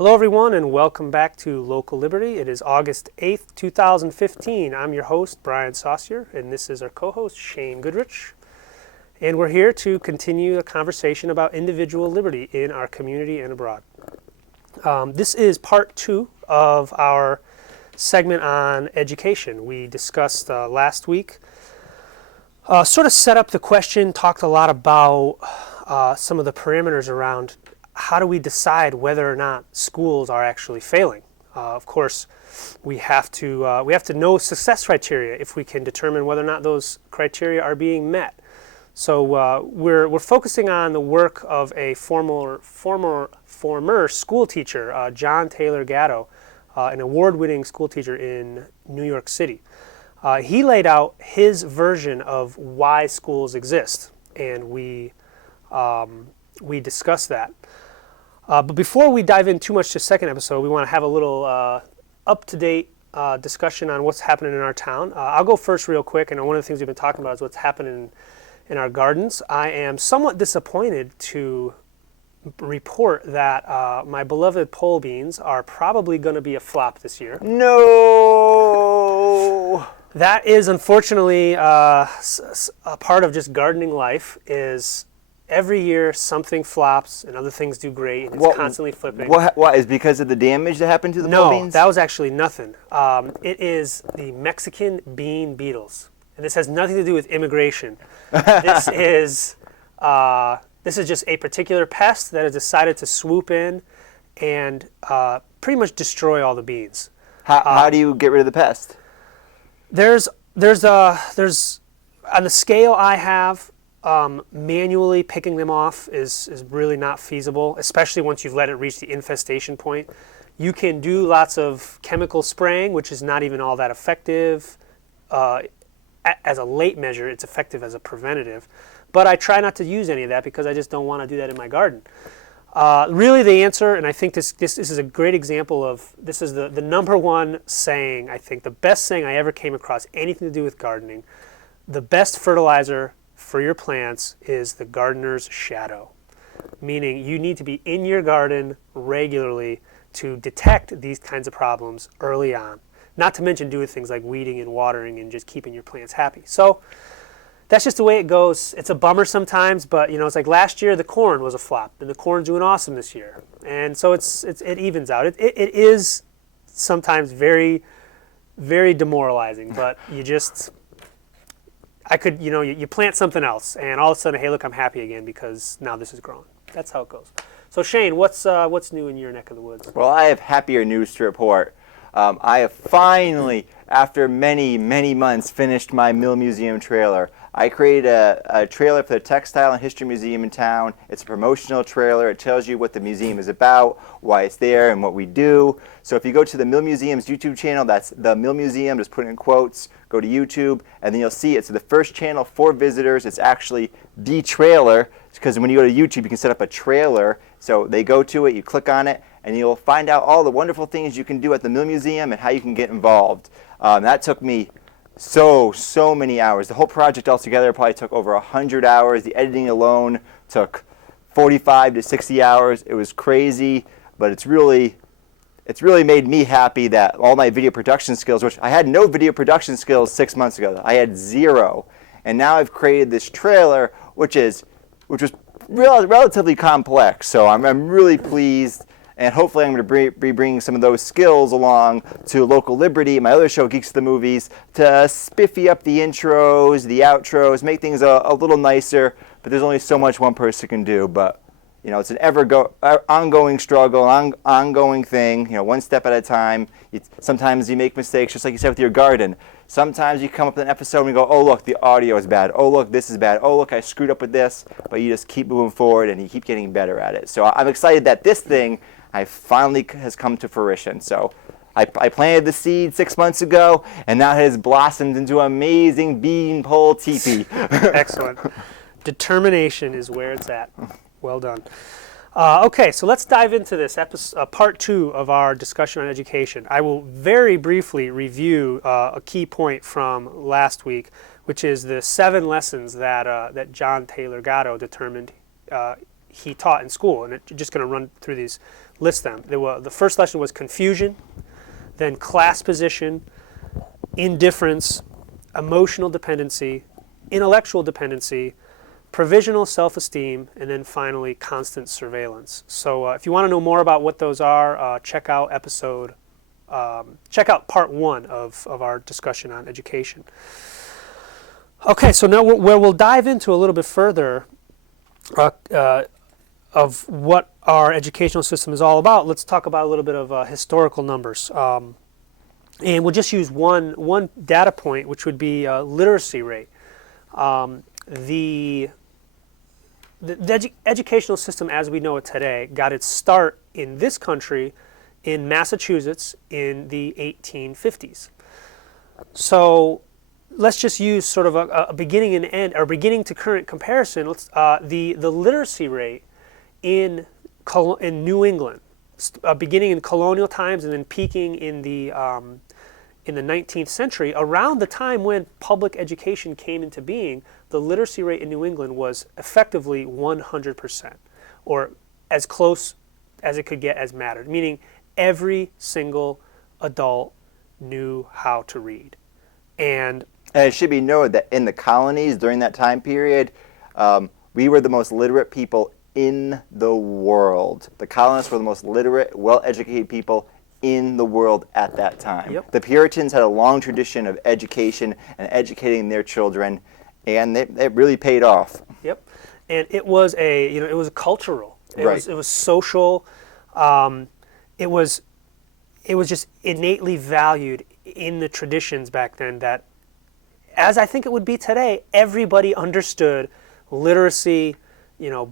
Hello everyone and welcome back to Local Liberty. It is August 8th, 2015. I'm your host, Brian Saucier, and this is our co-host, Shane Goodrich. And we're here to continue a conversation about individual liberty in our community and abroad. This is part 2 of our segment on education. We discussed last week, sort of set up the question, talked a lot about some of the parameters around how do we decide whether or not schools are actually failing. Of course, we have to know success criteria if we can determine whether or not those criteria are being met. So we're focusing on the work of a former school teacher, John Taylor Gatto, an award-winning school teacher in New York City. He laid out his version of why schools exist, and we discussed that. But before we dive in too much to the second episode, we want to have a little up-to-date discussion on what's happening in our town. I'll go first real quick, and one of the things we've been talking about is what's happening in our gardens. I am somewhat disappointed to report that my beloved pole beans are probably going to be a flop this year. No! That is unfortunately a part of just gardening life is every year something flops and other things do great, and it's constantly flipping. What is because of the damage that happened to the pole beans? No, that was actually nothing. It is the Mexican bean beetles, and this has nothing to do with immigration. This is just a particular pest that has decided to swoop in and pretty much destroy all the beans. How do you get rid of the pest? There's on the scale I have. Manually picking them off is really not feasible, especially once you've let it reach the infestation point. You can do lots of chemical spraying, which is not even all that effective. As a late measure, it's effective as a preventative. But I try not to use any of that because I just don't want to do that in my garden. Really the answer, and I think this is a great example of, this is the number one saying, I think the best saying I ever came across, anything to do with gardening. The best fertilizer for your plants is the gardener's shadow, meaning you need to be in your garden regularly to detect these kinds of problems early on, not to mention doing things like weeding and watering and just keeping your plants happy. So that's just the way it goes. It's a bummer sometimes, but it's like last year the corn was a flop and the corn's doing awesome this year, and so it evens out. It is sometimes very, very demoralizing, but you plant something else, and all of a sudden, hey, look, I'm happy again because now this is growing. That's how it goes. So, Shane, what's new in your neck of the woods? Well, I have happier news to report. I have finally, after many, many months, finished my Mill Museum trailer. I created a trailer for the Textile and History Museum in town. It's a promotional trailer. It tells you what the museum is about, why it's there, and what we do. So if you go to the Mill Museum's YouTube channel, that's the Mill Museum, just put in quotes, go to YouTube, and then you'll see it's the first channel for visitors. It's actually the trailer, because when you go to YouTube, you can set up a trailer. So they go to it, you click on it, and you'll find out all the wonderful things you can do at the Mill Museum and how you can get involved. That took me so many hours. The whole project altogether probably took over 100 hours. The editing alone took 45 to 60 hours. It was crazy, but it's really made me happy that all my video production skills, which I had no video production skills 6 months ago. I had zero. And now I've created this trailer, which was relatively complex. So I'm really pleased. And hopefully I'm going to be bringing some of those skills along to Local Liberty, my other show, Geeks of the Movies, to spiffy up the intros, the outros, make things a little nicer. But there's only so much one person can do. But it's an ongoing struggle, ongoing thing. One step at a time. Sometimes you make mistakes, just like you said with your garden. Sometimes you come up with an episode and you go, oh look, the audio is bad. Oh look, this is bad. Oh look, I screwed up with this. But you just keep moving forward and you keep getting better at it. So I'm excited that this thing finally has come to fruition. So I planted the seed 6 months ago, and now it has blossomed into an amazing bean pole teepee. Excellent. Determination is where it's at. Well done. Okay, so let's dive into this part 2 of our discussion on education. I will very briefly review a key point from last week, which is the 7 lessons that John Taylor Gatto determined he taught in school. And I'm just going to run through these, list them. The first lesson was confusion, then class position, indifference, emotional dependency, intellectual dependency, provisional self-esteem, and then finally constant surveillance. So if you want to know more about what those are, check out part 1 of our discussion on education. Okay, so now where we'll dive into a little bit further of what our educational system is all about, let's talk about a little bit of historical numbers. And we'll just use one data point, which would be literacy rate. The educational system as we know it today got its start in this country in Massachusetts in the 1850s. So let's just use sort of a beginning and end, or beginning to current comparison. The literacy rate in New England, beginning in colonial times and then peaking in the 19th century, around the time when public education came into being, the literacy rate in New England was effectively 100%, or as close as it could get as mattered, meaning every single adult knew how to read. And it should be noted that in the colonies during that time period, we were the most literate people in the world. The colonists were the most literate, well-educated people in the world at that time. Yep. The Puritans had a long tradition of education and educating their children, and it really paid off. Yep, and it was it was cultural. Right. It was social. It was just innately valued in the traditions back then that, as I think it would be today, everybody understood literacy,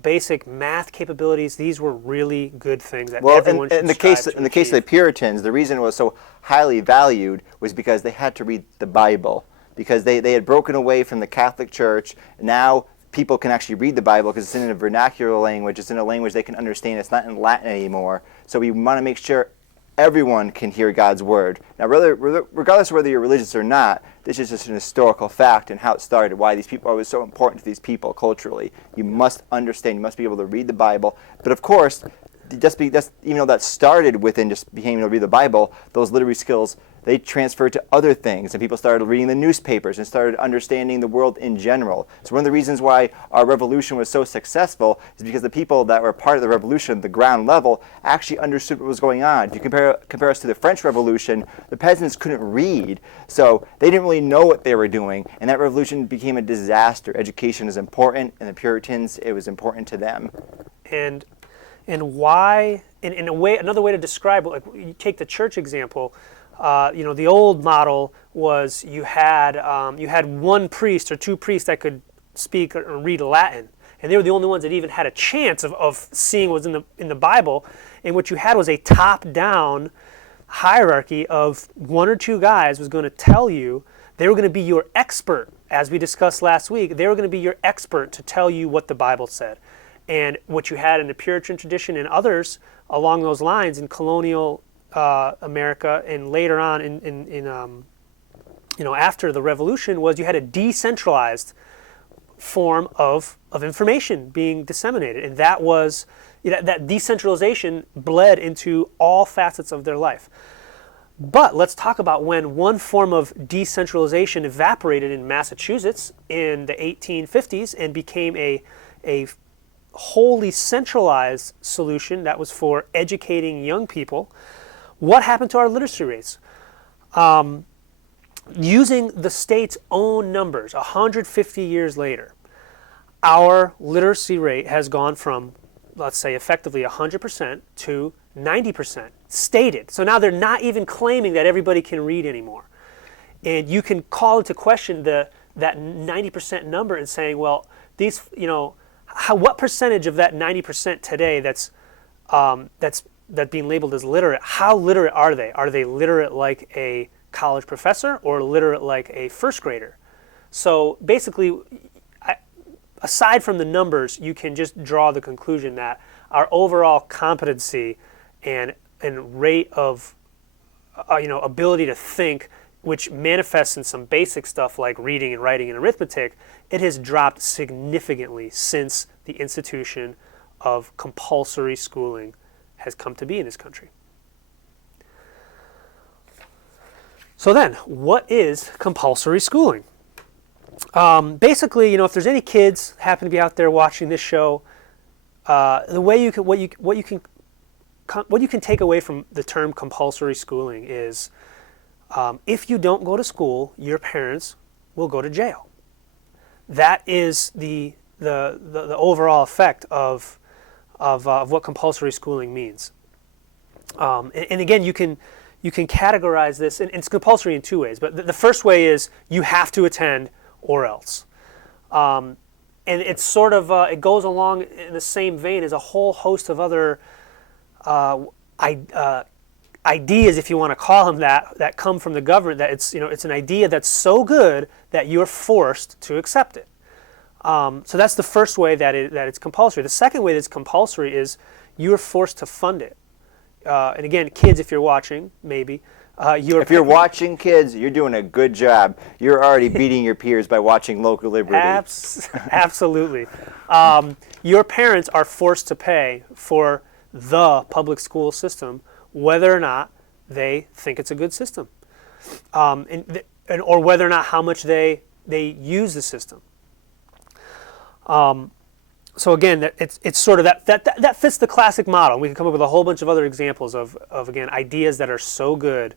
basic math capabilities. These were really good things that everyone should strive to in the case of the Puritans, the reason it was so highly valued was because they had to read the Bible, because they had broken away from the Catholic Church. Now people can actually read the Bible because it's in a vernacular language. It's in a language they can understand. It's not in Latin anymore. So we want to make sure everyone can hear God's word. Now, regardless of whether you're religious or not, this is just an historical fact and how it started, why these people are so important to these people culturally. You must understand. You must be able to read the Bible. But of course, even though that started within just being able to read the Bible, those literary skills, they transferred to other things, and people started reading the newspapers and started understanding the world in general. So one of the reasons why our revolution was so successful is because the people that were part of the revolution, the ground level, actually understood what was going on. If you compare us to the French Revolution, the peasants couldn't read, so they didn't really know what they were doing, and that revolution became a disaster. Education is important, and the Puritans, it was important to them. And why, in a way, another way to describe it, like you take the church example. The old model was you had one priest or two priests that could speak or read Latin, and they were the only ones that even had a chance of seeing what was in the Bible. And what you had was a top-down hierarchy of one or two guys was going to tell you. They were going to be your expert, as we discussed last week. They were going to be your expert to tell you what the Bible said. And what you had in the Puritan tradition and others along those lines in colonial America, and later on after the Revolution, was you had a decentralized form of information being disseminated, and that was that decentralization bled into all facets of their life. But let's talk about when one form of decentralization evaporated in Massachusetts in the 1850s and became a wholly centralized solution that was for educating young people. What happened to our literacy rates? Using the state's own numbers, 150 years later, our literacy rate has gone from, let's say, effectively 100% to 90% stated. So now they're not even claiming that everybody can read anymore. And you can call into question that 90% number and saying, well, these, what percentage of that 90% today that's being labeled as literate, how literate are they? Are they literate like a college professor or literate like a first grader? So basically, aside from the numbers, you can just draw the conclusion that our overall competency and rate of ability to think, which manifests in some basic stuff like reading and writing and arithmetic, it has dropped significantly since the institution of compulsory schooling has come to be in this country. So then, what is compulsory schooling? Basically, if there's any kids happen to be out there watching this show, the way you can what you can take away from the term compulsory schooling is, if you don't go to school, your parents will go to jail. That is the overall effect of what compulsory schooling means. And again, you can categorize this, and it's compulsory in two ways. But the first way is you have to attend or else. And it's sort of, it goes along in the same vein as a whole host of other ideas, if you want to call them that come from the government, that it's an idea that's so good that you're forced to accept it. So that's the first way that it's compulsory. The second way that it's compulsory is you're forced to fund it. And again, kids, if you're watching, maybe. If you're watching, kids, you're doing a good job. You're already beating your peers by watching Local Liberty. Absolutely. Your parents are forced to pay for the public school system, whether or not they think it's a good system, or whether or not how much they use the system. So again, it's sort of that fits the classic model. We can come up with a whole bunch of other examples of again, ideas that are so good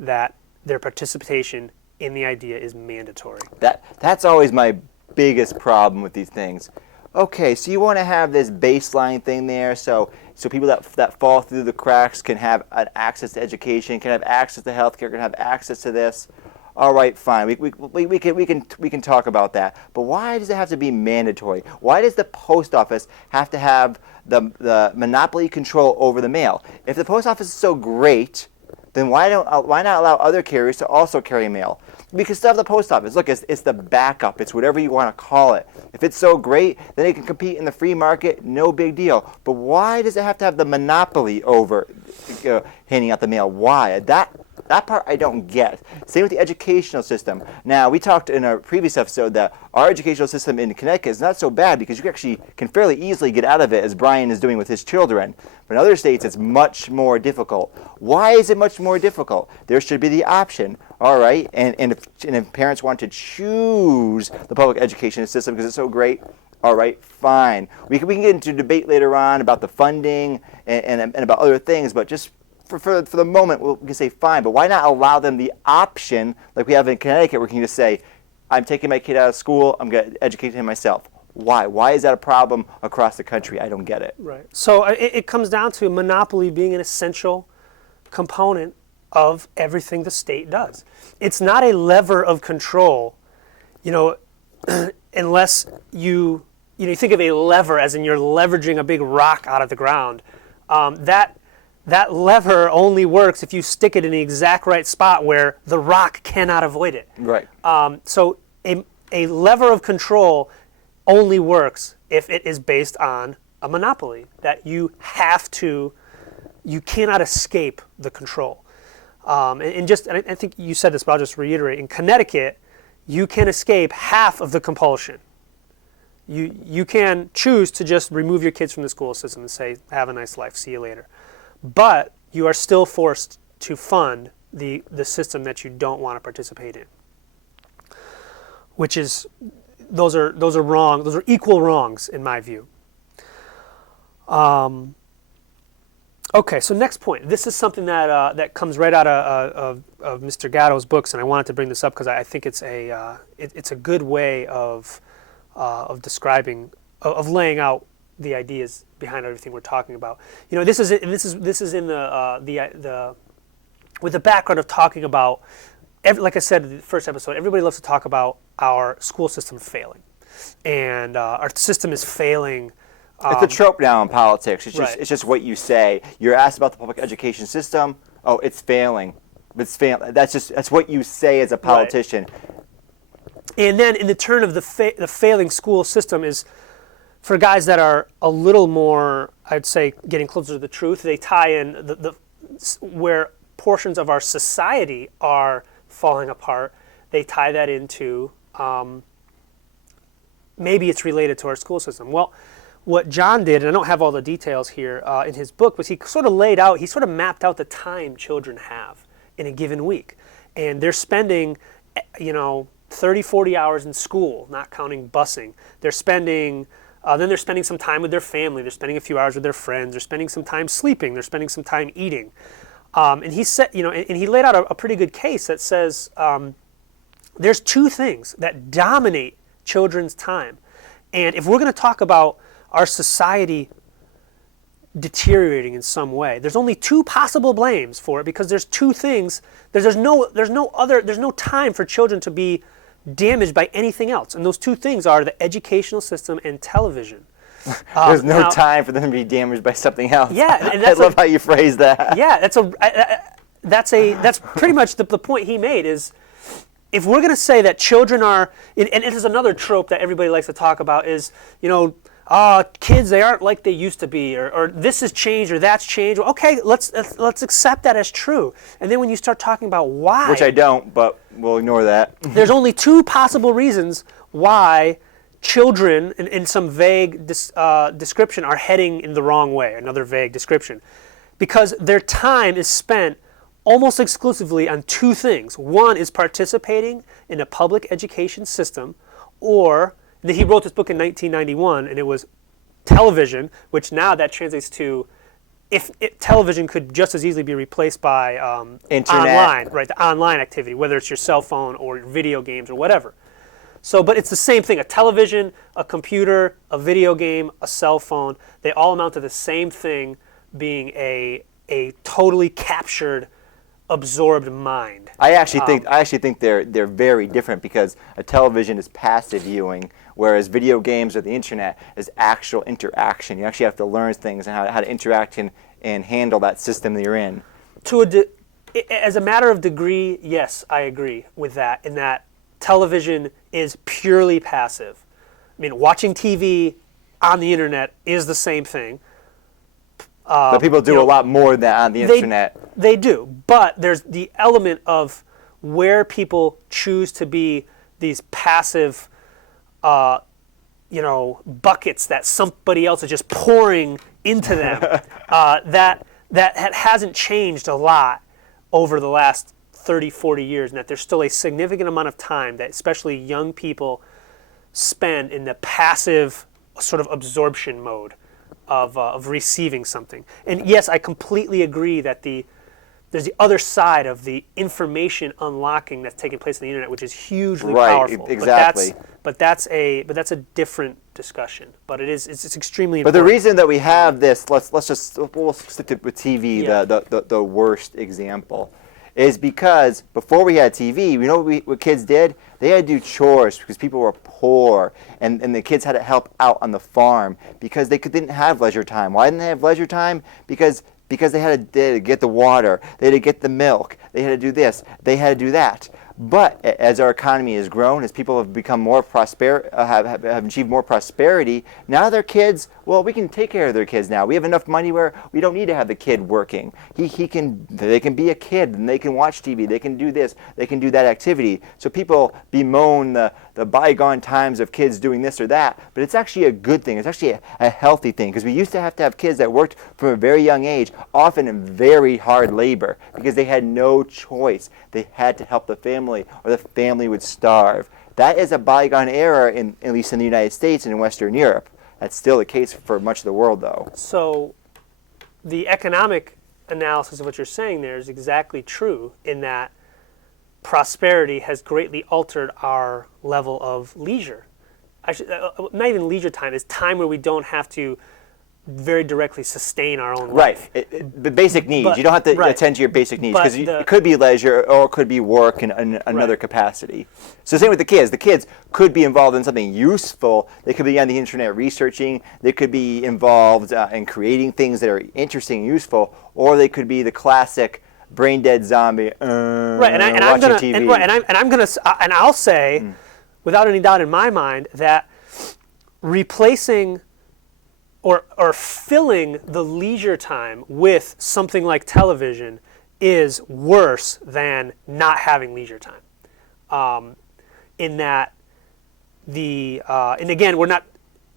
that their participation in the idea is mandatory. That's always my biggest problem with these things. Okay, so you want to have this baseline thing there, so people that fall through the cracks can have access to education, can have access to healthcare, can have access to this. All right, fine. We can talk about that. But why does it have to be mandatory? Why does the post office have to have the monopoly control over the mail? If the post office is so great, then why not allow other carriers to also carry mail? We can still have the post office. Look, it's the backup. It's whatever you want to call it. If it's so great, then it can compete in the free market. No big deal. But why does it have to have the monopoly over handing out the mail? Why? That part I don't get. Same with the educational system. Now, we talked in a previous episode that our educational system in Connecticut is not so bad because you actually can fairly easily get out of it, as Brian is doing with his children. But in other states, it's much more difficult. Why is it much more difficult? There should be the option, all right? And if parents want to choose the public education system because it's so great, all right, fine. We can get into debate later on about the funding and about other things, but just for the moment, we can say fine, but why not allow them the option, like we have in Connecticut, where we can just say, I'm taking my kid out of school, I'm going to educate him myself. Why? Why is that a problem across the country? I don't get it. Right. So it comes down to monopoly being an essential component of everything the state does. It's not a lever of control, unless you think of a lever as in you're leveraging a big rock out of the ground. That lever only works if you stick it in the exact right spot where the rock cannot avoid it. Right. So a lever of control only works if it is based on a monopoly, that you cannot escape the control. And I think you said this, but I'll just reiterate. In Connecticut, you can escape half of the compulsion. You can choose to just remove your kids from the school system and say, have a nice life, see you later. But you are still forced to fund the system that you don't want to participate in, which is those are wrong. Those are equal wrongs in my view. Okay, so next point. This is something that comes right out of Mr. Gatto's books, and I wanted to bring this up because I think it's a good way of describing, of laying out the ideas behind everything we're talking about. This is in the with the background of talking about, like I said in the first episode, everybody loves to talk about our school system failing, and our system is failing. It's a trope now in politics. It's Right. just what you say. You're asked about the public education system. Oh, it's failing. It's failing. That's what you say as a politician. Right. And then in the turn of the failing school system is, for guys that are a little more, I'd say, getting closer to the truth, they tie in the where portions of our society are falling apart. They tie that into maybe it's related to our school system. Well, what John did, and I don't have all the details here in his book, was he sort of mapped out the time children have in a given week. And they're spending, 30, 40 hours in school, not counting busing. They're spending, then they're spending some time with their family. They're spending a few hours with their friends. They're spending some time sleeping. They're spending some time eating. And he said, and he laid out a pretty good case that says there's two things that dominate children's time. And if we're going to talk about our society deteriorating in some way, there's only two possible blames for it, because there's two things. There's no time for children to be damaged by anything else, and those two things are the educational system and television. There's no time for them to be damaged by something else. Yeah, and I love how you phrase that. Yeah, that's pretty much the point he made. Is if we're going to say that children are, and it is another trope that everybody likes to talk about, is kids, they aren't like they used to be, or this has changed, or that's changed. Okay, let's accept that as true. And then when you start talking about why, which I don't, but we'll ignore that. There's only two possible reasons why children, in some vague description, are heading in the wrong way. Another vague description, because their time is spent almost exclusively on two things. One is participating in a public education system, or he wrote this book in 1991, and it was television, which now that translates to television could just as easily be replaced by Internet. Online, right? The online activity, whether it's your cell phone or video games or whatever. So, but it's the same thing. A television, a computer, a video game, a cell phone, they all amount to the same thing, being a totally captured, absorbed mind. I actually think they're very different, because a television is passive viewing, whereas video games or the internet is actual interaction. You actually have to learn things and how to interact and handle that system that you're in. As a matter of degree, yes, I agree with that, in that television is purely passive. I mean, watching TV on the internet is the same thing. But people do a lot more than that on the internet. They do, but there's the element of where people choose to be these passive, buckets that somebody else is just pouring into them. That hasn't changed a lot over the last 30, 40 years, and that there's still a significant amount of time that especially young people spend in the passive sort of absorption mode of receiving something. And yes, I completely agree that there's the other side of the information unlocking that's taking place on the internet, which is hugely powerful. Exactly. But that's a different discussion. But it's extremely important. But the reason that we have this, we'll stick with TV, yeah. the worst example, is because before we had TV, you know what kids did? They had to do chores because people were poor, and the kids had to help out on the farm because they didn't have leisure time. Why didn't they have leisure time? Because they had to get the water, they had to get the milk, they had to do this, they had to do that. But as our economy has grown, as people have become more have achieved more prosperity, now their kids, well, we can take care of their kids now. We have enough money where we don't need to have the kid working. They can be a kid, and they can watch TV, they can do this, they can do that activity. So people bemoan the bygone times of kids doing this or that, but it's actually a good thing. It's actually a healthy thing, because we used to have kids that worked from a very young age, often in very hard labor, because they had no choice. They had to help the family, or the family would starve. That is a bygone era, at least in the United States and in Western Europe. That's still the case for much of the world, though. So the economic analysis of what you're saying there is exactly true, in that prosperity has greatly altered our level of leisure. Actually, not even leisure time, it's time where we don't have to very directly sustain our own life. Right. The basic needs. You don't have to attend to your basic needs, because it could be leisure or it could be work in another capacity. So same with the kids. The kids could be involved in something useful. They could be on the internet researching. They could be involved in creating things that are interesting and useful, or they could be the classic brain dead zombie watching TV. And I'll say, without any doubt in my mind, that replacing or filling the leisure time with something like television is worse than not having leisure time. In that and again, we're not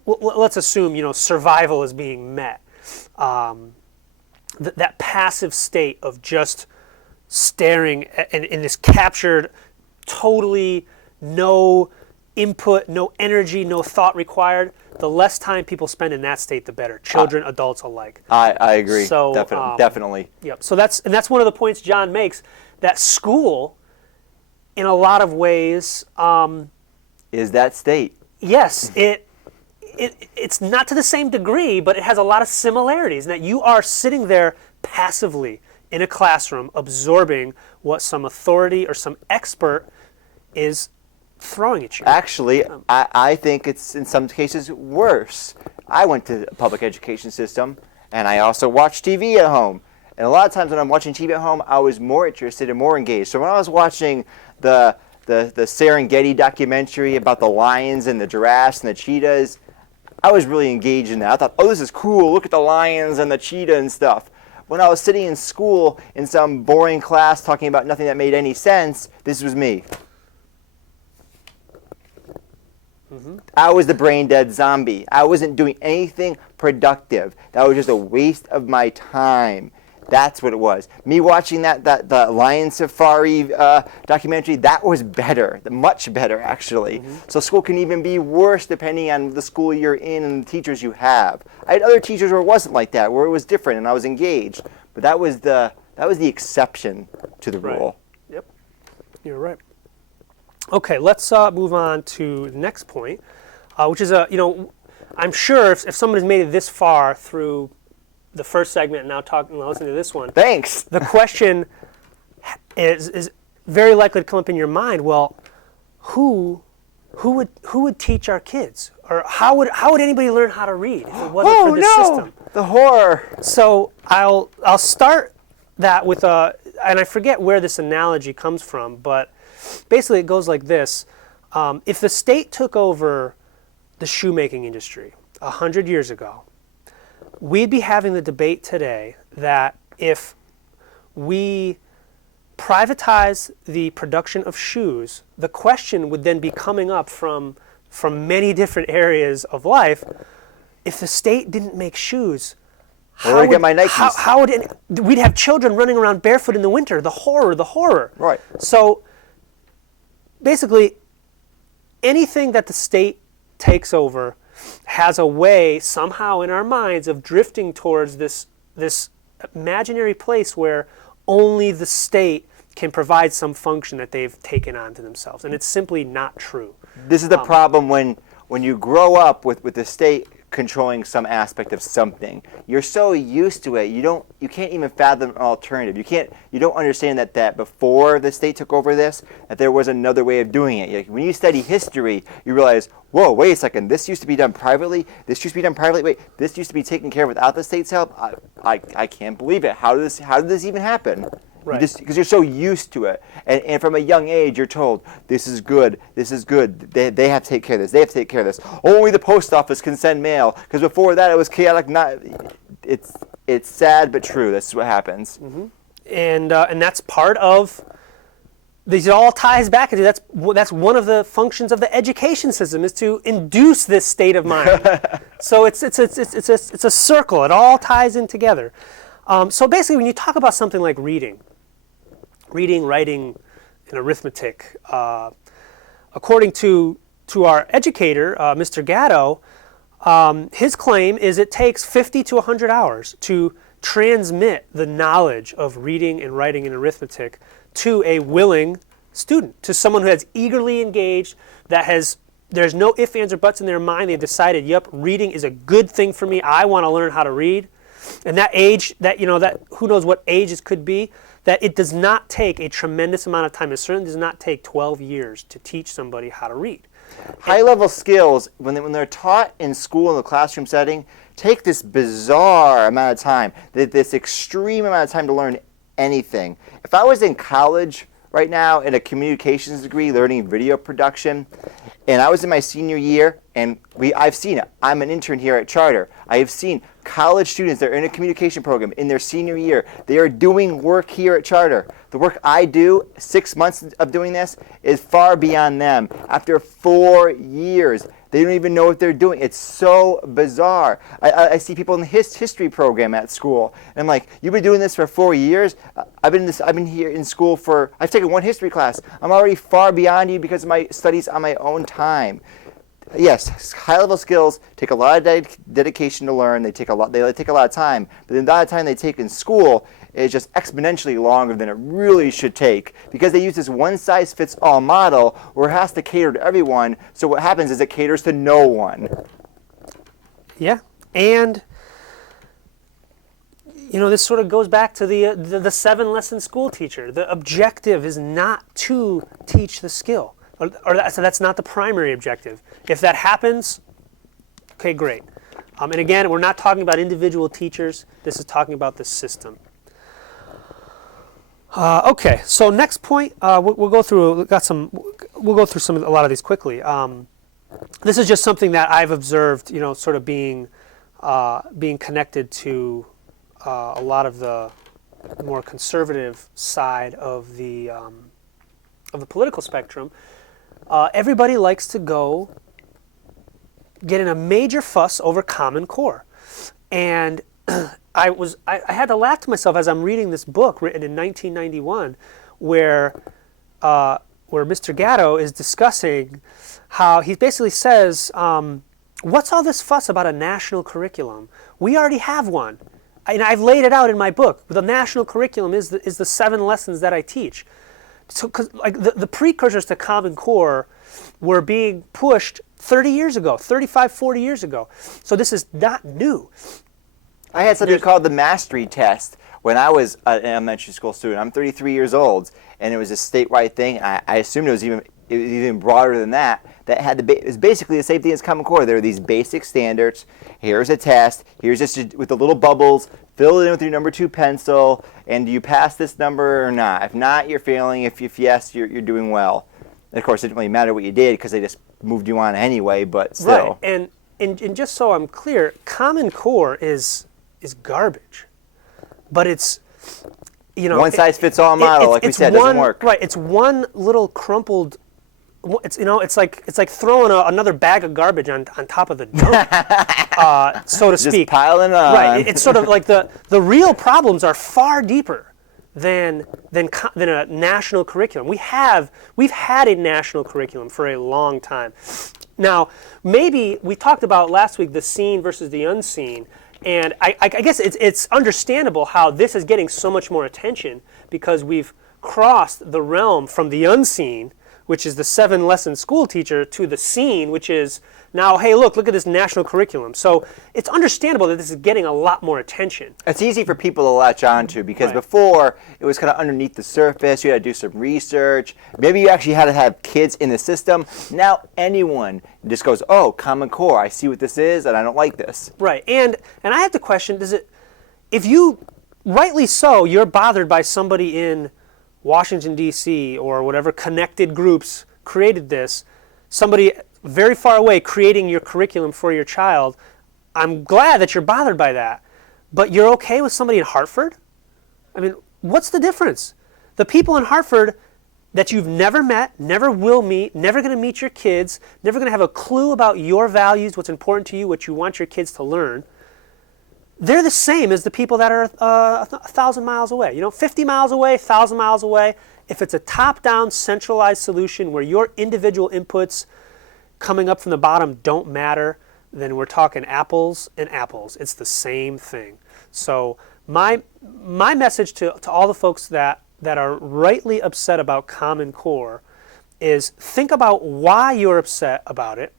let's assume, survival is being met. That passive state of just staring in this captured, totally no input, no energy, no thought required, the less time people spend in that state, the better. Children, adults alike. I agree. So, definitely. Yep. So that's one of the points John makes, that school, in a lot of ways, Is that state. yes, it's not to the same degree, but it has a lot of similarities, in that you are sitting there passively in a classroom absorbing what some authority or some expert is throwing at you. Actually, I think it's in some cases worse. I went to a public education system, and I also watched TV at home. And a lot of times when I'm watching TV at home, I was more interested and more engaged. So when I was watching the Serengeti documentary about the lions and the giraffes and the cheetahs, I was really engaged in that. I thought, oh, this is cool. Look at the lions and the cheetah and stuff. When I was sitting in school in some boring class talking about nothing that made any sense, this was me. I was the brain-dead zombie. I wasn't doing anything productive. That was just a waste of my time. That's what it was. Me watching the Lion Safari documentary, that was better, much better actually. So school can even be worse depending on the school you're in and the teachers you have. I had other teachers where it wasn't like that, where it was different and I was engaged. But that was the exception to the rule. Yep, you're right. Okay, let's move on to the next point, which is I'm sure if somebody's made it this far through the first segment and now listening to this one, Thanks. the question is very likely to come up in your mind. Well, who would teach our kids, or how would anybody learn how to read if it wasn't for this system? The horror. So I'll start that with and I forget where this analogy comes from, but basically it goes like this. If the state took over the shoemaking industry 100 years ago, we'd be having the debate today that if we privatize the production of shoes, the question would then be coming up from many different areas of life. If the state didn't make shoes, Where would I get my Nikes? how would we'd have children running around barefoot in the winter? The horror. Right. So basically, anything that the state takes over has a way somehow in our minds of drifting towards this imaginary place where only the state can provide some function that they've taken on to themselves, and it's simply not true. This is the problem when you grow up with the state controlling some aspect of something. You're so used to it, you can't even fathom an alternative. You don't understand that before the state took over this, that there was another way of doing it. Like when you study history, you realize, whoa, wait a second, this used to be done privately, this used to be done privately, wait, this used to be taken care of without the state's help? I can't believe it. How did this even happen? Right. Because you're so used to it. And from a young age, you're told, this is good. They have to take care of this. They have to take care of this. Only the post office can send mail. Because before that, it was chaotic. It's sad but true. That's what happens. Mm-hmm. And that's part of, this all ties back into, that's one of the functions of the education system, is to induce this state of mind. So it's a circle. It all ties in together. So basically, when you talk about something like reading, writing, and arithmetic, according to our educator, Mr. Gatto, his claim is it takes 50 to 100 hours to transmit the knowledge of reading and writing and arithmetic to a willing student, to someone who has eagerly engaged, there's no ifs, ands, or buts in their mind. They've decided, yep, reading is a good thing for me. I want to learn how to read. And that age, that who knows what age it could be, that it does not take a tremendous amount of time. It certainly does not take 12 years to teach somebody how to read. High-level skills, when they're taught in school in the classroom setting, take this bizarre amount of time, this extreme amount of time to learn anything. If I was in college right now in a communications degree learning video production, and I was in my senior year, and I've seen it. I'm an intern here at Charter. I have seen college students that are in a communication program in their senior year. They are doing work here at Charter. The work I do, 6 months of doing this, is far beyond them. After 4 years, They don't even know what they're doing. It's so bizarre. I see people in the history program at school, and I'm like, you've been doing this for 4 years? I've been here in school I've taken one history class. I'm already far beyond you because of my studies on my own time. Yes, high-level skills take a lot of dedication to learn. They take a lot of time, but the amount of time they take in school is just exponentially longer than it really should take, because they use this one-size-fits-all model where it has to cater to everyone. So what happens is it caters to no one. Yeah, and this sort of goes back to the 7-lesson school teacher. The objective is not to teach the skill. So that's not the primary objective. If that happens, okay, great. And again, we're not talking about individual teachers. This is talking about the system. Okay, so next point, we'll go through. We'll go through a lot of these quickly. This is just something that I've observed, sort of being connected to a lot of the more conservative side of the political spectrum. Everybody likes to go get in a major fuss over Common Core. And I had to laugh to myself as I'm reading this book written in 1991 where Mr. Gatto is discussing how he basically says, what's all this fuss about a national curriculum? We already have one. And I've laid it out in my book. The national curriculum is the 7 lessons that I teach. So, because like the precursors to Common Core were being pushed 30 years ago, 35, 40 years ago. So this is not new. I had something called the mastery test when I was an elementary school student. I'm 33 years old, and it was a statewide thing. I assumed it was even broader than that. It was basically the same thing as Common Core. There are these basic standards. Here's a test. Here's just with the little bubbles. Fill it in with your number 2 pencil, and do you pass this number or not? If not, you're failing. If yes, you're doing well. And of course, it didn't really matter what you did because they just moved you on anyway. But still, right. And just so I'm clear, Common Core is garbage, but it's one size fits all model, like we said, doesn't work. Right. It's one little crumpled. It's like throwing another bag of garbage on top of the dump, so to speak. Just piling on. Right. It's sort of like the real problems are far deeper than a national curriculum. We've had a national curriculum for a long time. Now, maybe we talked about last week the seen versus the unseen, and I guess it's understandable how this is getting so much more attention because we've crossed the realm from the unseen, which is the 7-lesson school teacher, to the seen, which is now, hey, look at this national curriculum. So it's understandable that this is getting a lot more attention. It's easy for people to latch onto because before it was kind of underneath the surface. You had to do some research. Maybe you actually had to have kids in the system. Now anyone just goes, oh, Common Core, I see what this is and I don't like this. Right, and I have to question, if you, rightly so, you're bothered by somebody in Washington, D.C., or whatever connected groups created this, somebody very far away creating your curriculum for your child, I'm glad that you're bothered by that. But you're okay with somebody in Hartford? I mean, what's the difference? The people in Hartford that you've never met, never will meet, never going to meet your kids, never going to have a clue about your values, what's important to you, what you want your kids to learn, they're the same as the people that are 1,000 miles away. 50 miles away, 1,000 miles away. If it's a top-down, centralized solution where your individual inputs coming up from the bottom don't matter, then we're talking apples and apples. It's the same thing. So my message to all the folks that are rightly upset about Common Core is think about why you're upset about it,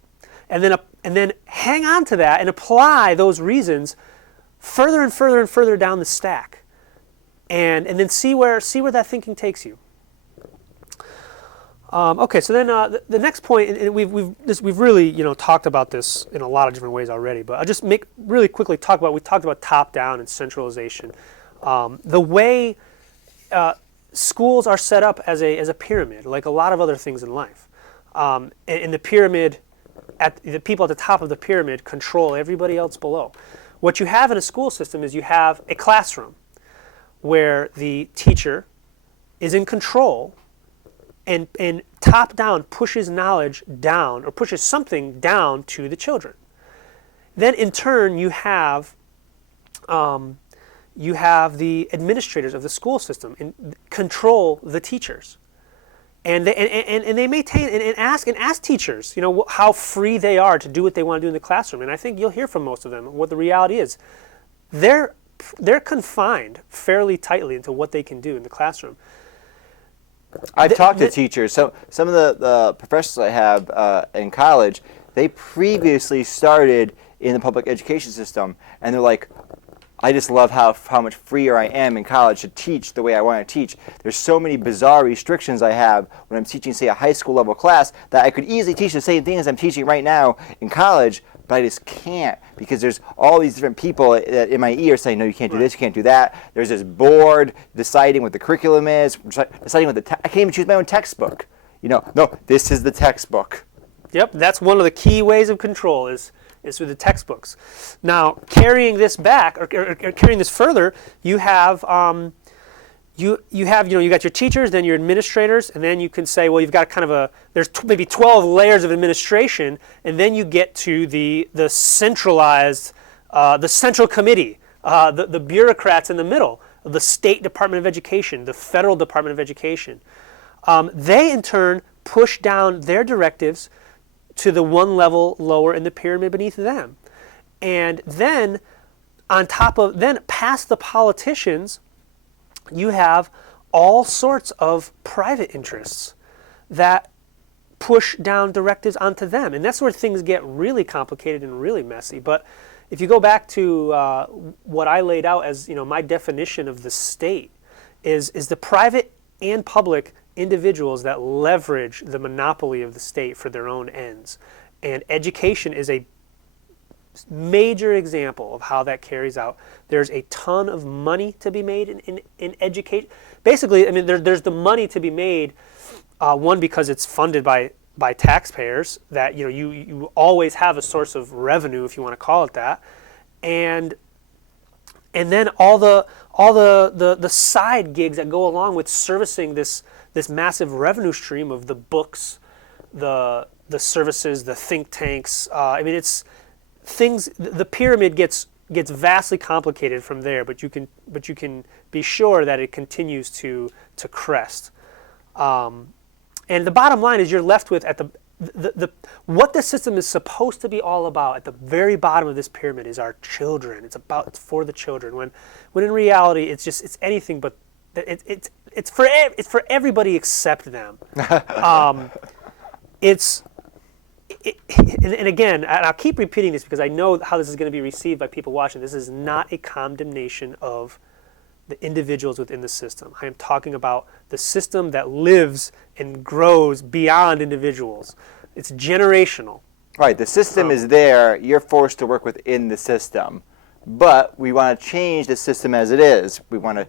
and then hang on to that and apply those reasons further and further and further down the stack, and then see where that thinking takes you. Okay, so then the next point, and we've really talked about this in a lot of different ways already, but I'll just really quickly talk about. We talked about top down and centralization. The way schools are set up as a pyramid, like a lot of other things in life. In the pyramid, the people at the top of the pyramid control everybody else below. What you have in a school system is you have a classroom where the teacher is in control and top down pushes knowledge down, or pushes something down to the children. Then in turn you have the administrators of the school system and control the teachers, and they maintain and ask teachers, how free they are to do what they want to do in the classroom. And I think you'll hear from most of them what the reality is. They're confined fairly tightly into what they can do in the classroom. I've talked to teachers. So some of the professors I have in college, they previously started in the public education system, and they're like, I just love how much freer I am in college to teach the way I want to teach. There's so many bizarre restrictions I have when I'm teaching, say, a high school level class, that I could easily teach the same thing as I'm teaching right now in college, but I just can't, because there's all these different people in my ear saying, no, you can't do this, you can't do that. There's this board deciding what the curriculum is, deciding what I can't even choose my own textbook. No, this is the textbook. Yep, that's one of the key ways of control is through the textbooks. Now, carrying this back, or carrying this further, you have you got your teachers, then your administrators, and then you can say, well, you've got kind of there's maybe 12 layers of administration, and then you get to the centralized, the central committee, the bureaucrats in the middle, the State Department of Education, the Federal Department of Education. They, in turn, push down their directives to the one level lower in the pyramid beneath them. And then, past the politicians, you have all sorts of private interests that push down directives onto them. And that's where things get really complicated and really messy. But if you go back to what I laid out as my definition of the state, is the private and public individuals that leverage the monopoly of the state for their own ends. And education is a major example of how that carries out. There's a ton of money to be made in educate. Basically, there's the money to be made, one, because it's funded by taxpayers, that you always have a source of revenue, if you want to call it that, and then all the side gigs that go along with servicing this massive revenue stream of the books, the services, the think tanks. It's things. The pyramid gets vastly complicated from there, but you can be sure that it continues to crest. And the bottom line is, you're left with what the system is supposed to be all about. At the very bottom of this pyramid is our children. It's for the children. When in reality, it's anything but. It's for everybody except them. And again, and I'll keep repeating this because I know how this is going to be received by people watching. This is not a condemnation of the individuals within the system. I am talking about the system that lives and grows beyond individuals. It's generational. Right, the system is there. You're forced to work within the system. But we want to change the system as it is. We want to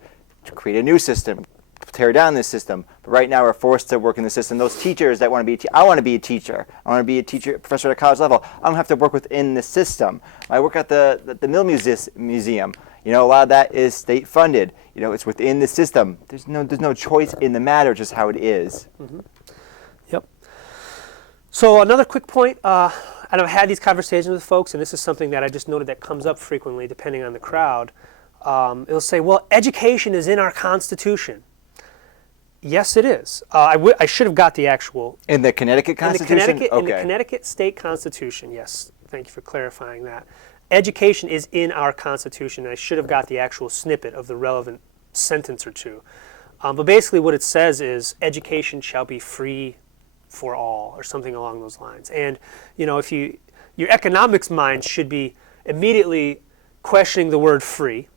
create a new system, tear down this system. But right now we're forced to work in the system. Those teachers that want to be I want to be a teacher. I want to be a teacher, professor at a college level. I don't have to work within the system. I work at the Mill Museum. A lot of that is state funded. It's within the system. There's no choice in the matter, just how it is. Mm-hmm. Yep. So another quick point, and I've had these conversations with folks, and this is something that I just noted that comes up frequently depending on the crowd. It'll say, well, education is in our Constitution. Yes, it is. I should have got the actual... In the Connecticut Constitution? In the Connecticut State Constitution, yes. Thank you for clarifying that. Education is in our Constitution, and I should have got the actual snippet of the relevant sentence or two. But basically what it says is, education shall be free for all, or something along those lines. And, if your economics mind should be immediately questioning the word free.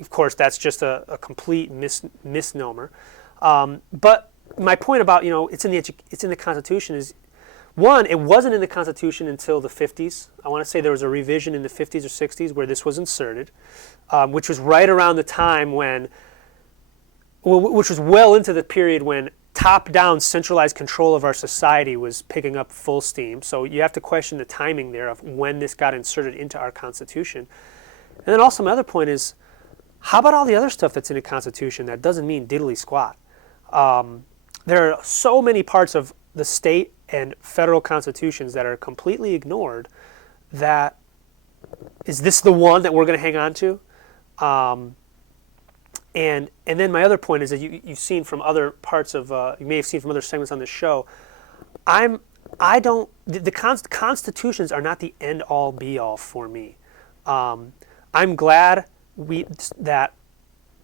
Of course, that's just a complete misnomer. But my point about, it's in the Constitution is, one, it wasn't in the Constitution until the 50s. I want to say there was a revision in the 50s or 60s where this was inserted, which was right around the time which was well into the period when top-down centralized control of our society was picking up full steam. So you have to question the timing there of when this got inserted into our Constitution. And then also my other point is, how about all the other stuff that's in the Constitution that doesn't mean diddly squat? there are so many parts of the state and federal constitutions that are completely ignored. That is this the one that we're going to hang on to? And then my other point is that you've seen from other parts of you may have seen from other segments on this show. The constitutions are not the end all be all for me. I'm glad that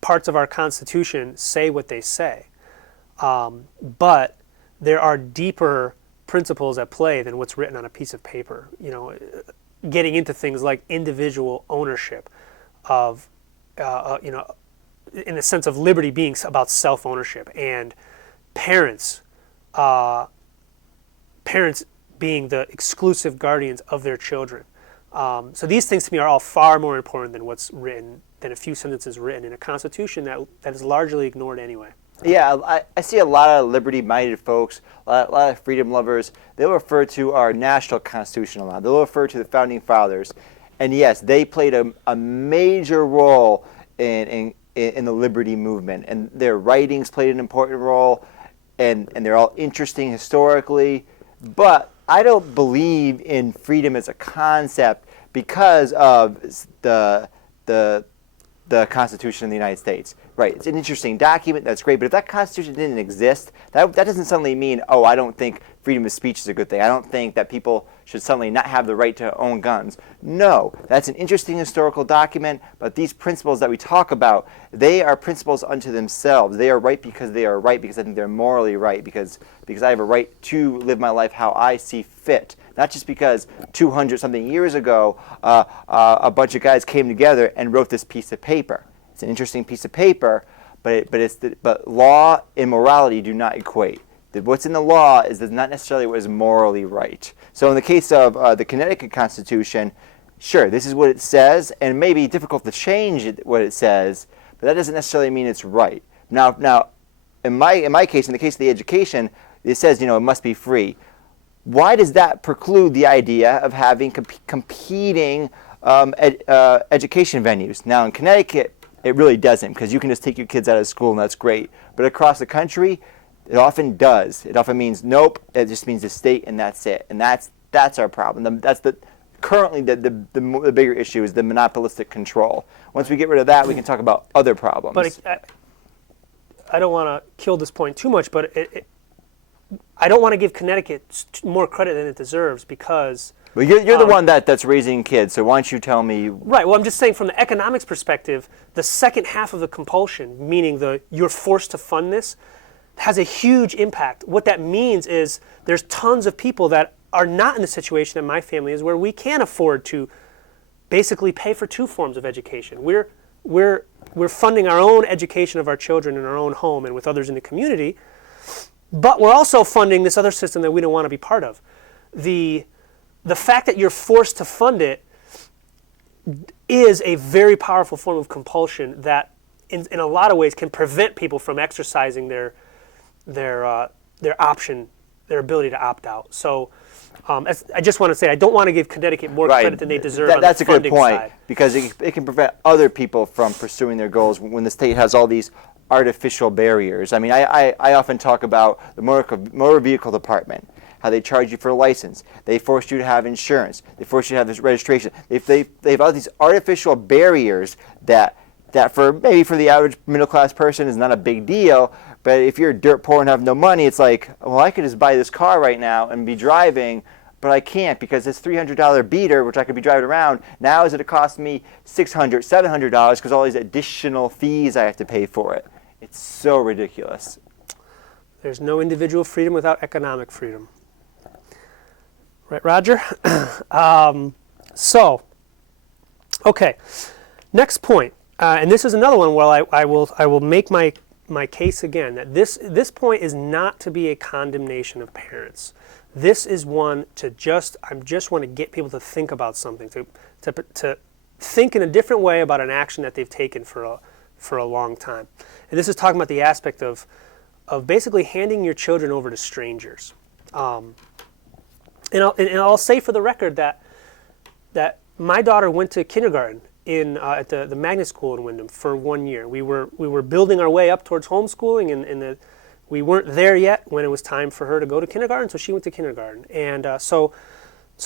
parts of our Constitution say what they say, but there are deeper principles at play than what's written on a piece of paper. Getting into things like individual ownership of, in the sense of liberty being about self-ownership, and parents being the exclusive guardians of their children. So these things to me are all far more important than what's written, than a few sentences written in a constitution that is largely ignored anyway. Yeah, I see a lot of liberty-minded folks, a lot of freedom lovers. They'll refer to our national constitution a lot. They'll refer to the founding fathers. And yes, they played a major role in the liberty movement. And their writings played an important role. And they're all interesting historically. But I don't believe in freedom as a concept because of the Constitution of the United States. Right, it's an interesting document, that's great, but if that Constitution didn't exist, that doesn't suddenly mean, oh, I don't think freedom of speech is a good thing. I don't think that people should suddenly not have the right to own guns. No, that's an interesting historical document, but these principles that we talk about, they are principles unto themselves. They are right because they are right, because I think they're morally right, because I have a right to live my life how I see fit. Not just because 200-something years ago, a bunch of guys came together and wrote this piece of paper. It's an interesting piece of paper, but law and morality do not equate. What's in the law is not necessarily what is morally right. So in the case of the Connecticut Constitution, sure, this is what it says, and it may be difficult to change what it says, but that doesn't necessarily mean it's right. Now, in my case, in the case of the education, it says it must be free. Why does that preclude the idea of having competing education venues? Now in Connecticut, it really doesn't, because you can just take your kids out of school and that's great. But across the country, it often does. It often means nope. It just means the state and that's it. And that's our problem. Currently the bigger issue is the monopolistic control. Once we get rid of that, we can talk about other problems. But I don't want to kill this point too much, but I don't want to give Connecticut more credit than it deserves because. Well, you're the one that's raising kids, so why don't you tell me? Right. Well, I'm just saying from the economics perspective, the second half of the compulsion, meaning you're forced to fund this, has a huge impact. What that means is there's tons of people that are not in the situation that my family is, where we can't afford to basically pay for two forms of education. We're funding our own education of our children in our own home and with others in the community, but we're also funding this other system that we don't want to be part of. The fact that you're forced to fund it is a very powerful form of compulsion that, in a lot of ways, can prevent people from exercising their option, their ability to opt out. So, I just want to say I don't want to give Connecticut more credit than they deserve. That's on the funding a good point side. Because it can prevent other people from pursuing their goals when the state has all these artificial barriers. I mean, I often talk about the motor vehicle department. How they charge you for a license. They force you to have insurance. They force you to have this registration. They have all these artificial barriers that for the average middle class person is not a big deal. But if you're dirt poor and have no money, it's like, well, I could just buy this car right now and be driving, but I can't because this $300 beater, which I could be driving around, now is going to cost me $600, $700 because all these additional fees I have to pay for it. It's so ridiculous. There's no individual freedom without economic freedom. Right, Roger? Okay. Next point, and this is another one where I will make my case again that this point is not to be a condemnation of parents. This is one to I just want to get people to think about something, to think in a different way about an action that they've taken for a long time. And this is talking about the aspect of basically handing your children over to strangers. And I'll say for the record that my daughter went to kindergarten at the magnet school in Windham for 1 year. We were building our way up towards homeschooling, and We weren't there yet when it was time for her to go to kindergarten, so she went to kindergarten. And so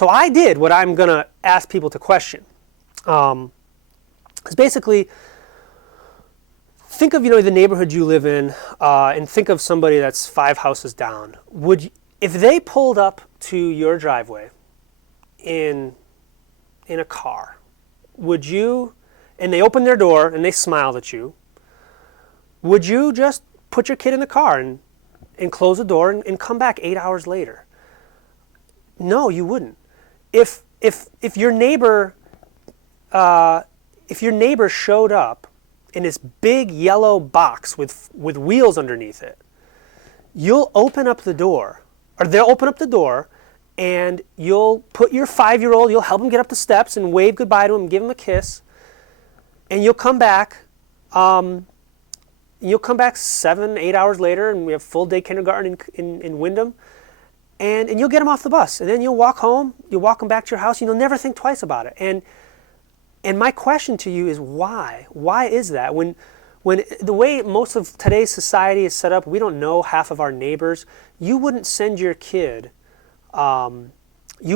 I did what I'm going to ask people to question. It's basically, think of the neighborhood you live in, and think of somebody that's 5 houses down. If they pulled up to your driveway in a car, would you, and they opened their door and they smiled at you, would you just put your kid in the car and close the door and come back 8 hours later? No, you wouldn't. If your neighbor showed up in this big yellow box with wheels underneath it, you'll open up the door, or they'll open up the door, and you'll put your 5-year-old, you'll help him get up the steps and wave goodbye to him, give him a kiss, and you'll come back. You'll come back 7, 8 hours later, and we have full day kindergarten in Wyndham, and you'll get them off the bus, and then you'll walk home. You'll walk them back to your house, and you'll never think twice about it. And my question to you is why? Why is that? When the way most of today's society is set up, we don't know half of our neighbors. You wouldn't send your kid. You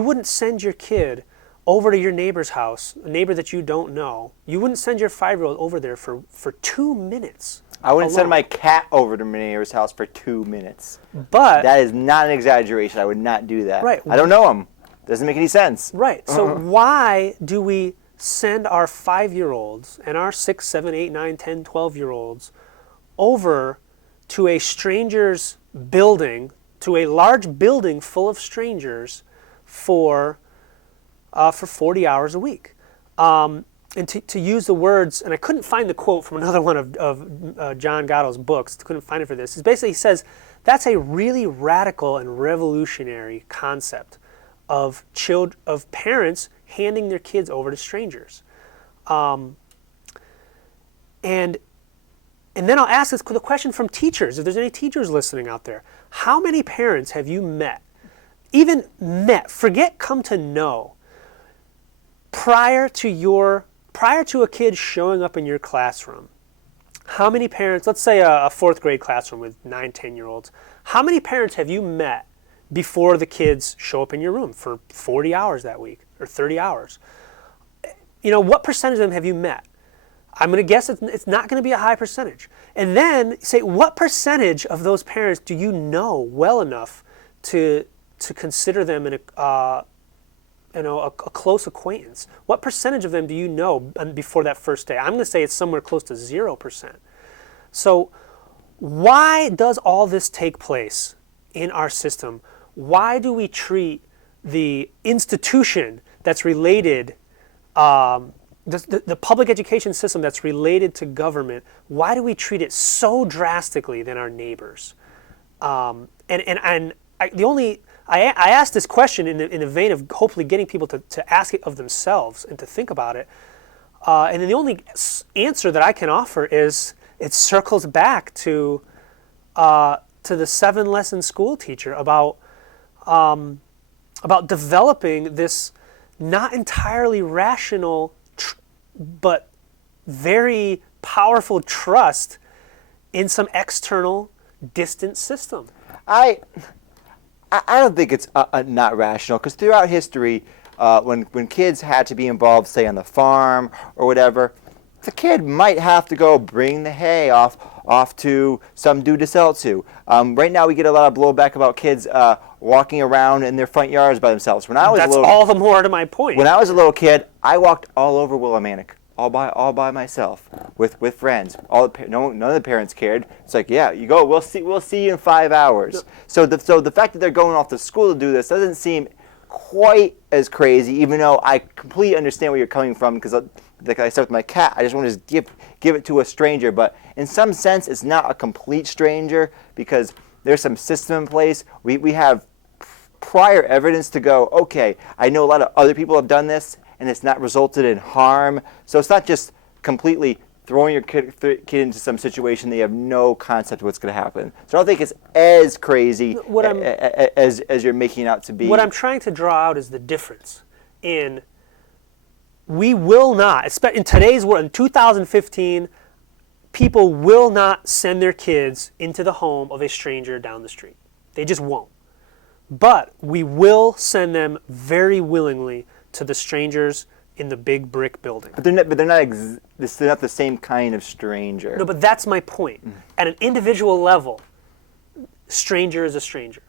wouldn't send your kid over to your neighbor's house, a neighbor that you don't know. You wouldn't send your 5-year-old over there for 2 minutes. I wouldn't send my cat over to my neighbor's house for 2 minutes. But that is not an exaggeration. I would not do that. Right. I don't know him. Doesn't make any sense. Right. So why do we send our 5-year-olds and our 6, 7, 8, 9, 10, 12-year-olds over to a stranger's building, to a large building full of strangers for 40 hours a week? And to use the words, and I couldn't find the quote from another one of John Gottow's books, couldn't find it for this. It's basically, he says, that's a really radical and revolutionary concept of parents handing their kids over to strangers. And then I'll ask the question from teachers, if there's any teachers listening out there. How many parents have you met, forget come to know, prior to a kid showing up in your classroom? How many parents, let's say a 4th grade classroom with 9, 10-year-olds, how many parents have you met before the kids show up in your room for 40 hours that week or 30 hours? What percentage of them have you met? I'm going to guess it's not going to be a high percentage. And then say, what percentage of those parents do you know well enough to consider them a close acquaintance? What percentage of them do you know before that first day? I'm going to say it's somewhere close to 0%. So why does all this take place in our system? Why do we treat the institution that's related, the public education system that's related to government, why do we treat it so drastically than our neighbors? I asked this question in the vein of hopefully getting people to ask it of themselves and to think about it. And then the only answer that I can offer is it circles back to the 7-lesson school teacher about developing this not entirely rational but very powerful trust in some external distant system. I don't think it's not rational, because throughout history, when kids had to be involved, say on the farm or whatever, the kid might have to go bring the hay off to some dude to sell it to. Right now we get a lot of blowback about kids walking around in their front yards by themselves. That's all the more to my point. When I was a little kid, I walked all over Willimantic, all by myself, with friends. None of the parents cared. It's like, yeah, you go. We'll see you in 5 hours. So the fact that they're going off to school to do this doesn't seem quite as crazy, even though I completely understand where you're coming from, because like I said with my cat, I just want to just give it to a stranger. But in some sense, it's not a complete stranger, because there's some system in place. We have prior evidence to go, okay, I know a lot of other people have done this, and it's not resulted in harm. So it's not just completely throwing your kid into some situation that you have no concept of what's going to happen. So I don't think it's as crazy as you're making it out to be. What I'm trying to draw out is the difference in, we will not, in today's world, in 2015, people will not send their kids into the home of a stranger down the street. They just won't. But we will send them very willingly to the strangers in the big brick building. But they're not the same kind of stranger. No, but that's my point. At an individual level, stranger is a stranger.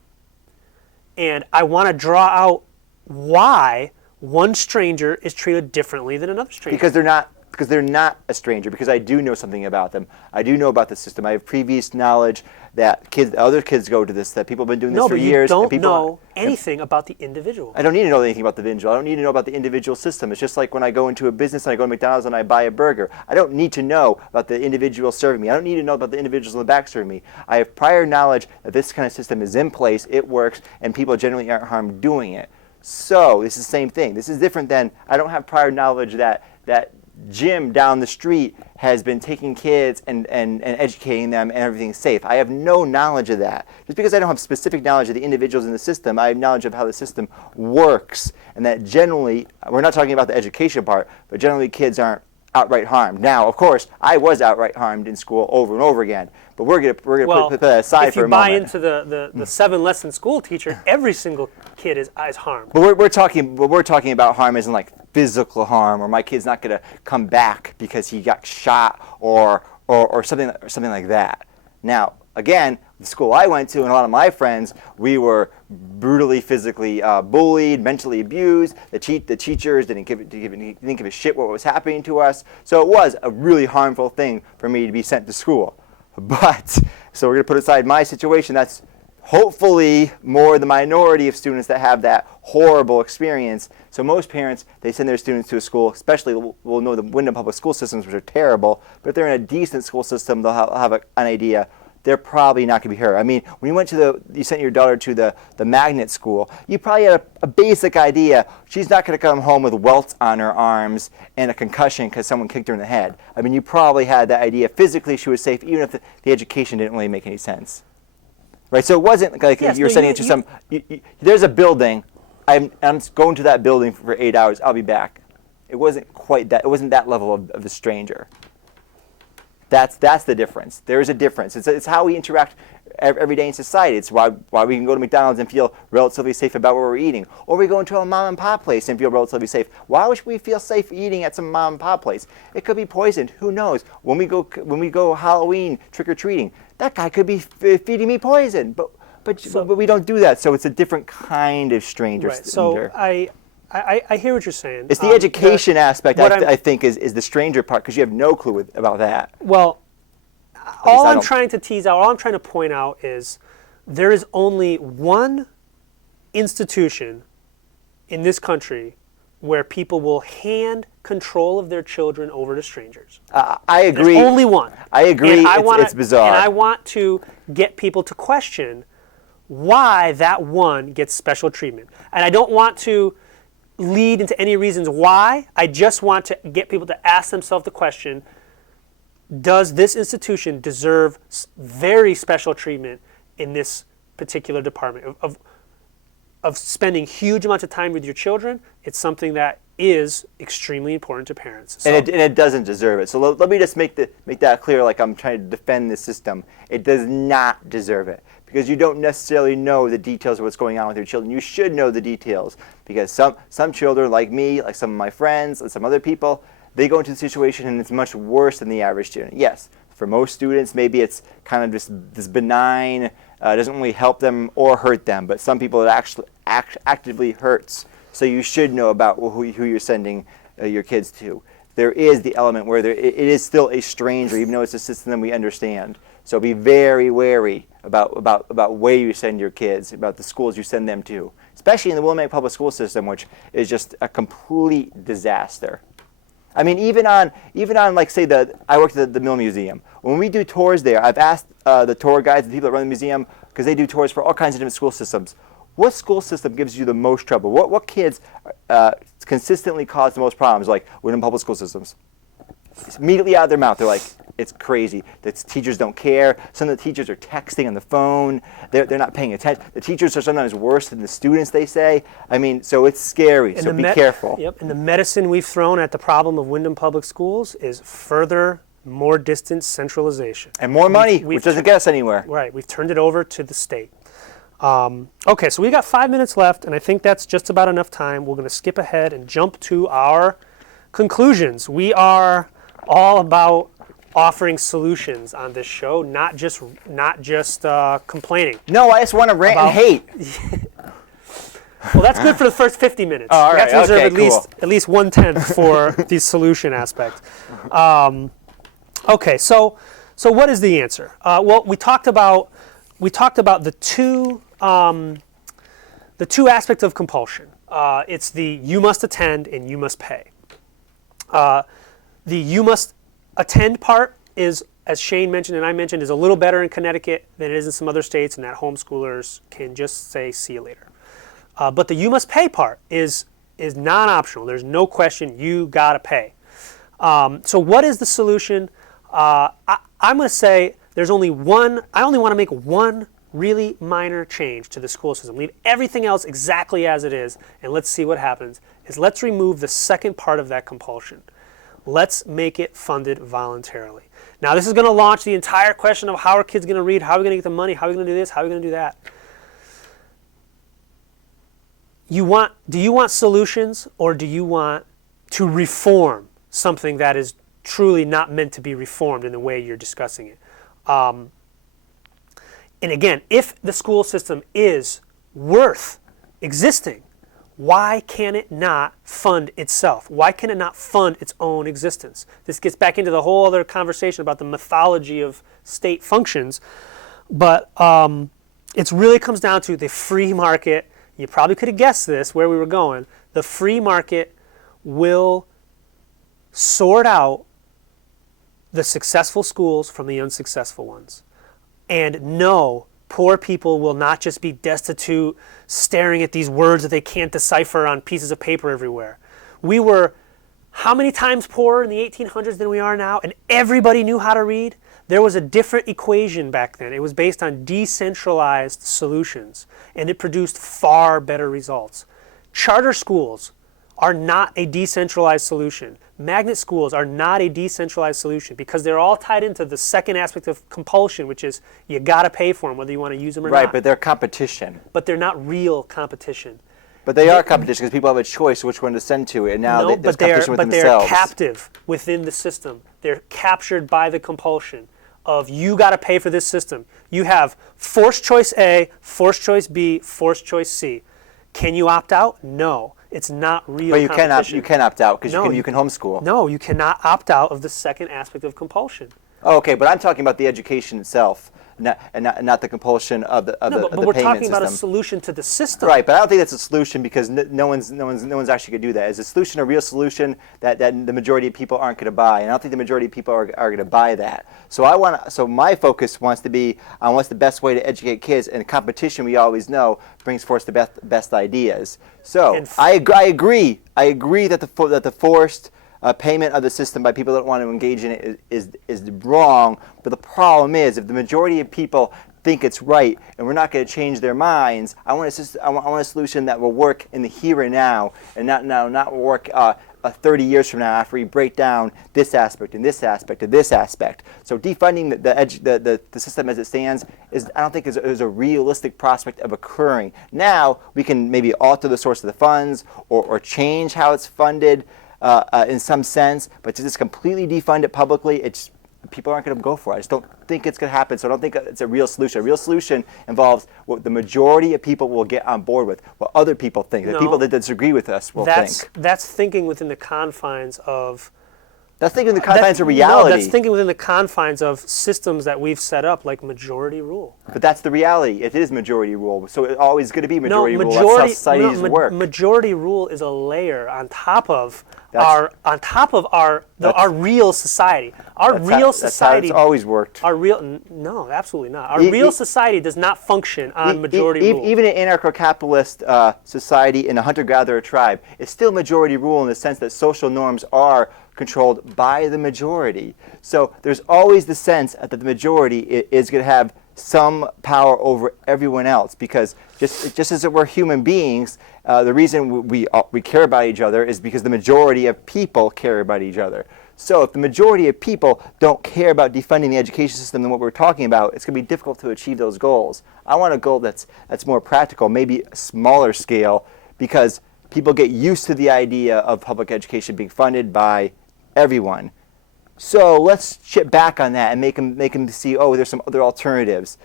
And I want to draw out why one stranger is treated differently than another stranger. Because they're not a stranger, because I do know something about them. I do know about the system. I have previous knowledge that other kids go to this, that people have been doing this for years. No, but you don't know anything about the individual. I don't need to know anything about the individual. I don't need to know about the individual system. It's just like when I go into a business and I go to McDonald's and I buy a burger. I don't need to know about the individual serving me. I don't need to know about the individuals in the back serving me. I have prior knowledge that this kind of system is in place, it works, and people generally aren't harmed doing it. So this is the same thing. This is different than, I don't have prior knowledge that Jim down the street has been taking kids and educating them and everything's safe. I have no knowledge of that. Just because I don't have specific knowledge of the individuals in the system, I have knowledge of how the system works, and that generally, we're not talking about the education part, but generally kids aren't outright harmed. Now, of course, I was outright harmed in school over and over again, but we're going to put that aside for a moment. If you buy into the 7-lesson school teacher, every single kid is harmed. But we're talking about harm as in like physical harm, or my kid's not going to come back because he got shot or something like that. Now, again, the school I went to and a lot of my friends, we were brutally physically bullied, mentally abused. The teachers didn't give a shit what was happening to us. So it was a really harmful thing for me to be sent to school. But, so we're going to put aside my situation. That's hopefully more the minority of students that have that horrible experience. So most parents, they send their students to a school, especially we'll know the Wyndham public school systems, which are terrible, but if they're in a decent school system, they'll have an idea. They're probably not going to be hurt. I mean, when you sent your daughter to the magnet school, you probably had a basic idea. She's not going to come home with welts on her arms and a concussion because someone kicked her in the head. I mean, you probably had that idea. Physically, she was safe, even if the education didn't really make any sense. Right, so it wasn't like you're sending it to some. There's a building. I'm going to that building for 8 hours. I'll be back. It wasn't quite that. It wasn't that level of the stranger. That's the difference. There is a difference. It's how we interact every day in society. It's why we can go to McDonald's and feel relatively safe about what we're eating, or we go into a mom and pop place and feel relatively safe. Why would we feel safe eating at some mom and pop place? It could be poisoned. Who knows? When we go Halloween trick or treating, that guy could be feeding me poison. But we don't do that. So it's a different kind of stranger. Right. So I hear what you're saying. It's the education aspect, I think, is the stranger part, because you have no clue about that. Well, all I'm trying to tease out, all I'm trying to point out is there is only one institution in this country where people will hand control of their children over to strangers. I agree. There's only one. I agree. It's bizarre. And I want to get people to question why that one gets special treatment. And I don't want to lead into any reasons why. I just want to get people to ask themselves the question, does this institution deserve very special treatment in this particular department of spending huge amounts of time with your children? It's something that is extremely important to parents. So, and it doesn't deserve it. So let me just make that clear, like I'm trying to defend the system. It does not deserve it, because you don't necessarily know the details of what's going on with your children. You should know the details, because some children, like me, like some of my friends, and some other people, they go into the situation and it's much worse than the average student. Yes, for most students, maybe it's kind of just this benign, doesn't really help them or hurt them, but some people it actually actively hurts. So you should know about who you're sending your kids to. There is the element where it is still a stranger, even though it's a system that we understand. So be very wary about where you send your kids, about the schools you send them to, especially in the Wilmette public school system, which is just a complete disaster. I mean, even on like, say, I worked at the Mill Museum. When we do tours there, I've asked the tour guides, the people that run the museum, because they do tours for all kinds of different school systems, what school system gives you the most trouble? What kids consistently cause the most problems, like within public school systems? It's immediately out of their mouth, they're like, it's crazy. The teachers don't care. Some of the teachers are texting on the phone. They're not paying attention. The teachers are sometimes worse than the students, they say. I mean, so it's scary, so be careful. Yep, and the medicine we've thrown at the problem of Wyndham Public Schools is further more distant centralization. And more money, which doesn't get us anywhere. Right, we've turned it over to the state. Okay, so we got 5 minutes left, and I think that's just about enough time. We're going to skip ahead and jump to our conclusions. We are all about offering solutions on this show, not just complaining. No, I just want to rant and hate. Well, that's good for the first 50 minutes. Oh, all We have right, to reserve okay, at least 1/10 for the solution aspect. Okay, so what is the answer? Well, we talked about the two aspects of compulsion. It's the you must attend and you must pay. The you must attend part is, as Shane mentioned and I mentioned, is a little better in Connecticut than it is in some other states, and that homeschoolers can just say, see you later. But the you must pay part is non-optional. There's no question, you gotta pay. So what is the solution? I'm gonna say there's only one. I only wanna make one really minor change to the school system. Leave everything else exactly as it is, and let's see what happens. Let's remove the second part of that compulsion. Let's make it funded voluntarily. Now this is gonna launch the entire question of how are kids gonna read, how are we gonna get the money, how are we gonna do this, how are we gonna do that. Do you want solutions, or do you want to reform something that is truly not meant to be reformed in the way you're discussing it? And again, if the school system is worth existing, why can it not fund itself? Why can it not fund its own existence? This gets back into the whole other conversation about the mythology of state functions, but it really comes down to the free market. You probably could have guessed this, where we were going. The free market will sort out the successful schools from the unsuccessful ones. And no, poor people will not just be destitute, staring at these words that they can't decipher on pieces of paper everywhere. We were how many times poorer in the 1800s than we are now, and everybody knew how to read? There was a different equation back then. It was based on decentralized solutions, and it produced far better results. Charter schools are not a decentralized solution. Magnet schools are not a decentralized solution because they're all tied into the second aspect of compulsion, which is you gotta pay for them whether you want to use them or not. Right, but they're competition. But they're not real competition. But they are competition because people have a choice which one to send to, and now there's competition with themselves. But they're captive within the system. They're captured by the compulsion of you got to pay for this system. You have forced choice A, forced choice B, forced choice C. Can you opt out? No. It's not real But you competition. you can opt out because you can homeschool. No, you cannot opt out of the second aspect of compulsion. Oh, okay, but I'm talking about the education itself, not the compulsion of the but payment we're talking system. about a solution to the system. Right, but I don't think that's a solution because no one's actually going to do that. Is a solution a real solution that the majority of people aren't going to buy? And I don't think the majority of people are going to buy that. So my focus wants to be on what's the best way to educate kids, and competition, we always know, brings forth the best ideas. So I agree that the forced payment of the system by people that don't want to engage in it is wrong. But the problem is, if the majority of people think it's right and we're not going to change their minds, I want a solution that will work in the here and now, and not work 30 years from now after we break down this aspect and this aspect and this aspect. So defunding the system as it stands I don't think is a realistic prospect of occurring. Now we can maybe alter the source of the funds or change how it's funded in some sense, but to just completely defund it publicly, people aren't going to go for it. I just don't think it's going to happen, so I don't think it's a real solution. A real solution involves what the majority of people will get on board with, what other people think, the people that disagree with us will think. That's thinking within the confines of... That's thinking within the confines of reality. No, that's thinking within the confines of systems that we've set up, like majority rule. But that's the reality. It is majority rule, so it's always going to be majority rule. That's how societies work. Majority rule is a layer on top of our real society. That's how it's always worked. No, absolutely not. Our real society does not function on majority rule. Even an anarcho-capitalist society in a hunter-gatherer tribe, it's still majority rule in the sense that social norms are controlled by the majority. So there's always the sense that the majority is going to have some power over everyone else, because just as we're human beings, the reason we care about each other is because the majority of people care about each other. So if the majority of people don't care about defunding the education system than what we're talking about, it's going to be difficult to achieve those goals. I want a goal that's more practical, maybe a smaller scale, because people get used to the idea of public education being funded by everyone. So let's chip back on that and make them see, oh, there's some other alternatives.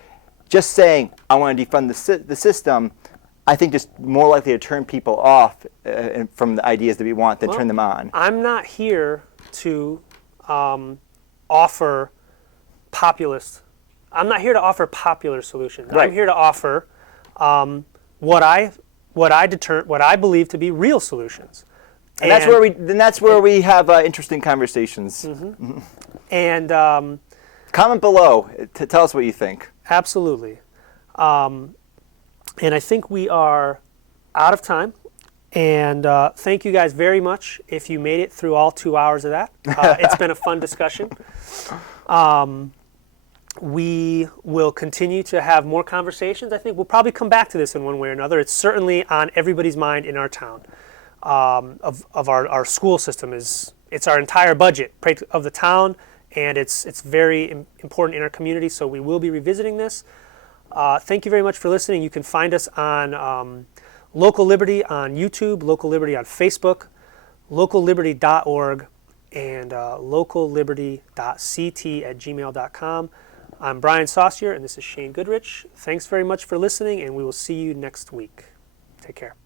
Just saying, I want to defund the system, I think just more likely to turn people off from the ideas that we want than turn them on. I'm not here to offer populist. I'm not here to offer popular solutions. Right. I'm here to offer what I believe to be real solutions. And that's where we have interesting conversations. Mm-hmm. And comment below to tell us what you think. Absolutely. And I think we are out of time. And thank you guys very much if you made it through all 2 hours of that. It's been a fun discussion. We will continue to have more conversations. I think we'll probably come back to this in one way or another. It's certainly on everybody's mind in our town. Of our school system it's our entire budget of the town, and it's very important in our community. So we will be revisiting this. Thank you very much for listening. You can find us on Local Liberty on YouTube, Local Liberty on Facebook, localliberty.org, and localliberty.ct@gmail.com. I'm Brian Saucier, and this is Shane Goodrich. Thanks very much for listening, and we will see you next week. Take care.